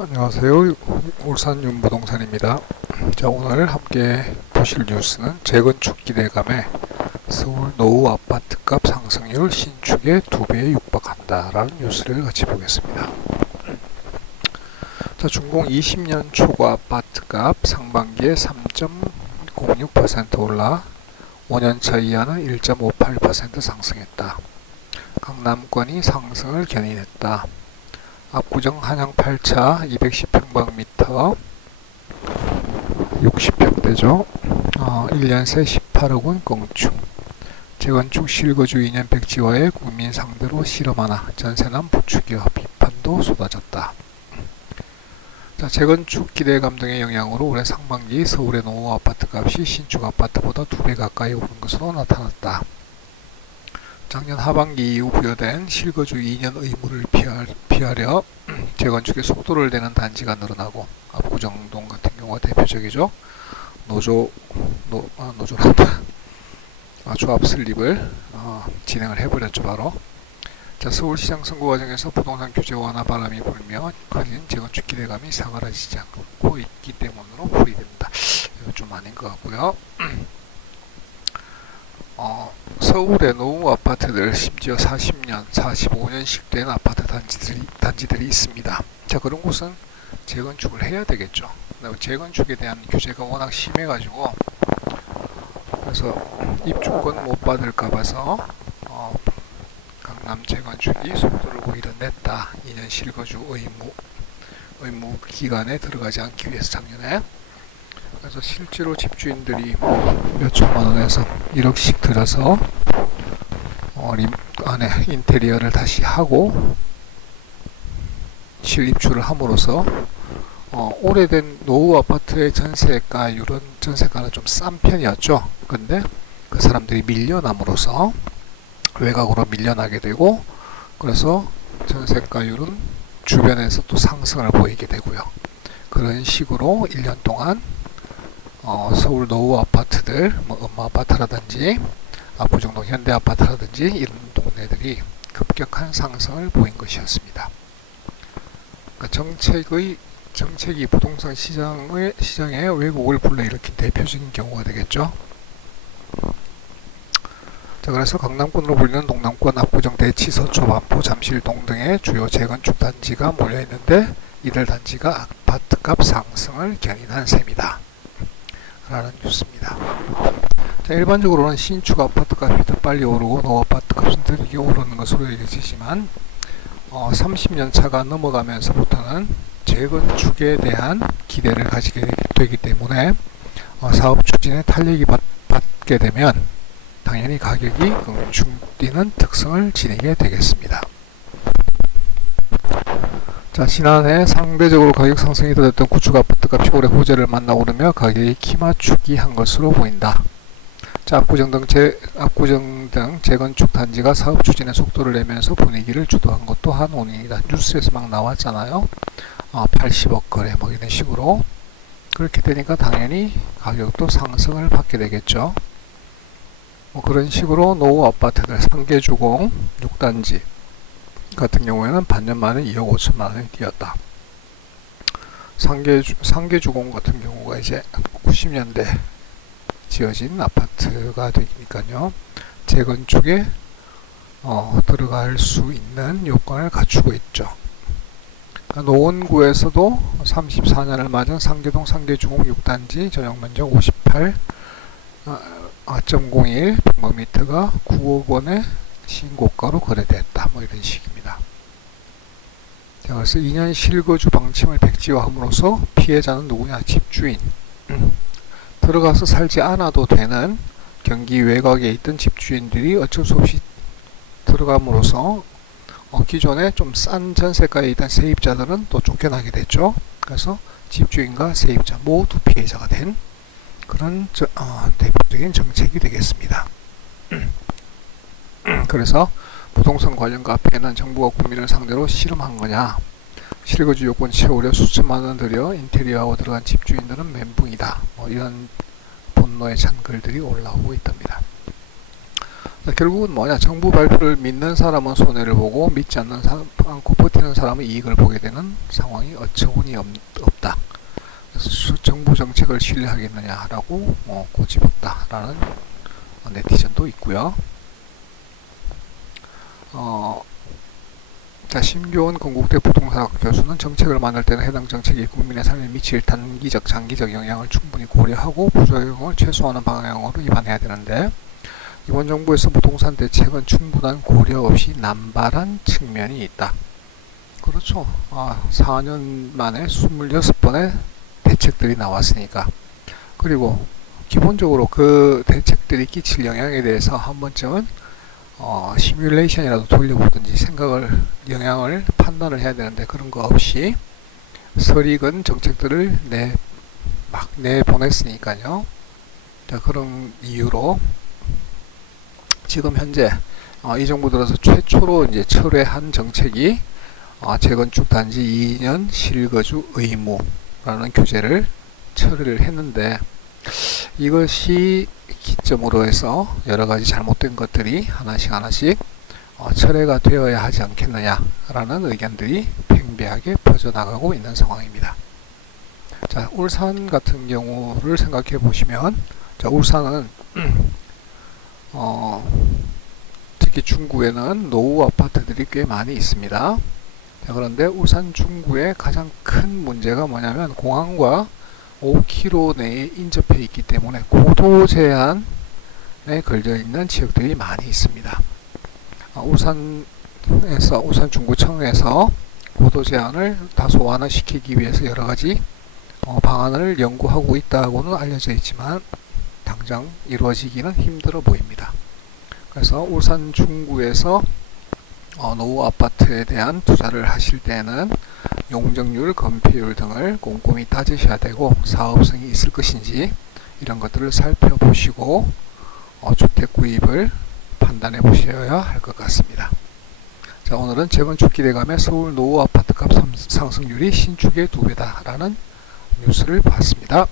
안녕하세요. 울산 윤부동산입니다. 자, 오늘 함께 보실 뉴스는 재건축 기대감에 서울 노후 아파트값 상승률 신축의 2배에 육박한다라는 뉴스를 같이 보겠습니다. 자, 준공 20년 초과 아파트값 상반기에 3.06% 올라 5년차 이하는 1.58% 상승했다. 강남권이 상승을 견인했다. 압구정 한양 8차 210평방미터 60평대죠. 1년 새 18억 원 건축. 재건축 실거주 2년 백지화에 국민 상대로 실험하나 전세난 부추겨 비판도 쏟아졌다. 자, 재건축 기대감 등의 영향으로 올해 상반기 서울의 노후 아파트 값이 신축 아파트보다 2배 가까이 오른 것으로 나타났다. 작년 하반기 이후 부여된 실거주 2년 의무를 피하려 재건축에 속도를 내는 단지가 늘어나고 압구정동 같은 경우가 대표적이죠. 노조란다. 조합 설립을 진행을 해버렸죠. 바로. 자, 서울시장 선거 과정에서 부동산 규제 완화 바람이 불며 가진 재건축 기대감이 사그라지지 않고 있기 때문으로 풀이됩니다. 이거 좀 아닌 것 같고요. 서울의 노후 아파트들 심지어 40년, 45년씩 된 아파트 단지들이 있습니다. 자, 그런 곳은 재건축을 해야 되겠죠. 재건축에 대한 규제가 워낙 심해가지고 그래서 입주권 못 받을까 봐서 강남 재건축이 속도를 오히려 냈다. 2년 실거주 의무 기간에 들어가지 않기 위해서 작년에. 그래서 실제로 집주인들이 몇 천만 원에서 1억씩 들여서 안에 인테리어를 다시 하고 실입주를 함으로써 오래된 노후 아파트의 전세가율은 전세가는 좀 싼 편이었죠. 근데 그 사람들이 밀려남으로써 외곽으로 밀려나게 되고 그래서 전세가율은 주변에서 또 상승을 보이게 되고요. 그런 식으로 1년 동안 서울 노후 아파트들, 음마 아파트라든지 압구정동 현대 아파트라든지 이런 동네들이 급격한 상승을 보인 것이었습니다. 그러니까 정책이 부동산 시장에 왜곡을 불러일으킨 대표적인 경우가 되겠죠. 자, 그래서 강남권으로 불리는 동남권 압구정, 대치, 서초, 반포, 잠실동 등의 주요 재건축 단지가 몰려있는데 이들 단지가 아파트값 상승을 견인한 셈이다 라는 뉴스입니다. 자, 일반적으로는 신축 아파트값이 더 빨리 오르고 노후 아파트값은 느리게 오르는 것으로 여겨지지만 30년 차가 넘어가면서부터는 재건축에 대한 기대를 가지게 되기 때문에 사업 추진에 탄력이 받게 되면 당연히 가격이 긍중 뛰는 특성을 지니게 되겠습니다. 자, 지난해 상대적으로 가격 상승이 더뎠던 구축 아파트 값이 올해 호재를 만나 오르며 가격이 기맞추기 한 것으로 보인다. 자, 압구정 등 재건축 단지가 사업 추진에 속도를 내면서 분위기를 주도한 것도 한 원인이다. 뉴스에서 막 나왔잖아요. 80억 거래 뭐 이런 식으로. 그렇게 되니까 당연히 가격도 상승을 받게 되겠죠. 그런 식으로 노후 아파트들 상계주공 6단지 같은 경우에는 반년 만에 2억 5천만 원이 뛰었다. 상계주공 같은 경우가 이제 90년대 지어진 아파트가 되니까요. 재건축에 들어갈 수 있는 요건을 갖추고 있죠. 그러니까 노원구에서도 34년을 맞은 상계동 상계주공 6단지 전용면적 58.01 평방미터가 9억 원의 신고가로 거래됐다. 뭐 이런 식입니다. 자, 그래서 2년 실거주 방침을 백지화함으로써 피해자는 누구냐? 집주인. 들어가서 살지 않아도 되는 경기 외곽에 있던 집주인들이 어쩔 수 없이 들어감으로써 기존에 좀 싼 전세가에 있던 세입자들은 또 쫓겨나게 됐죠. 그래서 집주인과 세입자 모두 피해자가 된 그런 대표적인 정책이 되겠습니다. 그래서 부동산 관련 카페는 정부가 국민을 상대로 실험한 거냐, 실거주 요건 채우려 수천만 원 들여 인테리어하고 들어간 집주인들은 멘붕이다. 이런 분노에 찬 글들이 올라오고 있답니다. 결국은 뭐냐, 정부 발표를 믿는 사람은 손해를 보고 믿지 않고 버티는 사람은 이익을 보게 되는 상황이 어처구니 없다. 그래서 정부 정책을 신뢰하겠느냐라고 꼬집었다라는 네티즌도 있고요. 자, 심교원 건국대 부동산학과 교수는 정책을 만들 때는 해당 정책이 국민의 삶에 미칠 단기적, 장기적 영향을 충분히 고려하고 부작용을 최소화하는 방향으로 입안해야 되는데, 이번 정부에서 부동산 대책은 충분한 고려 없이 남발한 측면이 있다. 그렇죠. 4년 만에 26번의 대책들이 나왔으니까. 그리고 기본적으로 그 대책들이 끼칠 영향에 대해서 한 번쯤은 시뮬레이션이라도 돌려보든지 영향을 판단을 해야 되는데, 그런 거 없이 설익은 정책들을 막 내보냈으니까요. 자, 그런 이유로 지금 현재 이 정부 들어서 최초로 이제 철회한 정책이 재건축 단지 2년 실거주 의무라는 규제를 처리를 했는데, 이것이 기점으로 해서 여러 가지 잘못된 것들이 하나씩 철회가 되어야 하지 않겠느냐라는 의견들이 팽배하게 퍼져나가고 있는 상황입니다. 자, 울산 같은 경우를 생각해 보시면, 자, 울산은 특히 중구에는 노후 아파트들이 꽤 많이 있습니다. 자, 그런데 울산 중구의 가장 큰 문제가 뭐냐면 공항과 5km 내에 인접해 있기 때문에 고도 제한에 걸려 있는 지역들이 많이 있습니다. 울산 중구청에서 고도 제한을 다소 완화시키기 위해서 여러 가지 방안을 연구하고 있다고는 알려져 있지만 당장 이루어지기는 힘들어 보입니다. 그래서 울산 중구에서 노후 아파트에 대한 투자를 하실 때는 용적률, 건폐율 등을 꼼꼼히 따지셔야 되고, 사업성이 있을 것인지 이런 것들을 살펴보시고 주택 구입을 판단해 보셔야 할 것 같습니다. 자, 오늘은 재건축 기대감에 서울 노후 아파트값 상승률이 신축의 2배다라는 뉴스를 봤습니다.